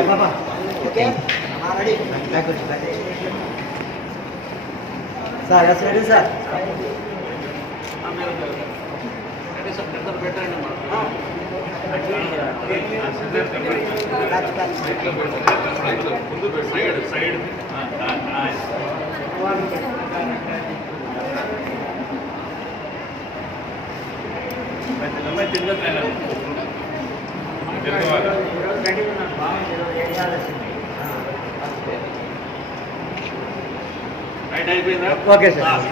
है पापा ओके हाँ रेडी बैक हो back sir yes ready sir ready sir अंदर बैठा है ना हाँ ముందు సైడ్ సైడ్ ಮತ್ತೆ ನಮ್ಮ ತಿಂದ లేదు నాకు బాగుంది ఏం కావాల్సింది రైట్ అయిపోయిందా? Okay sir.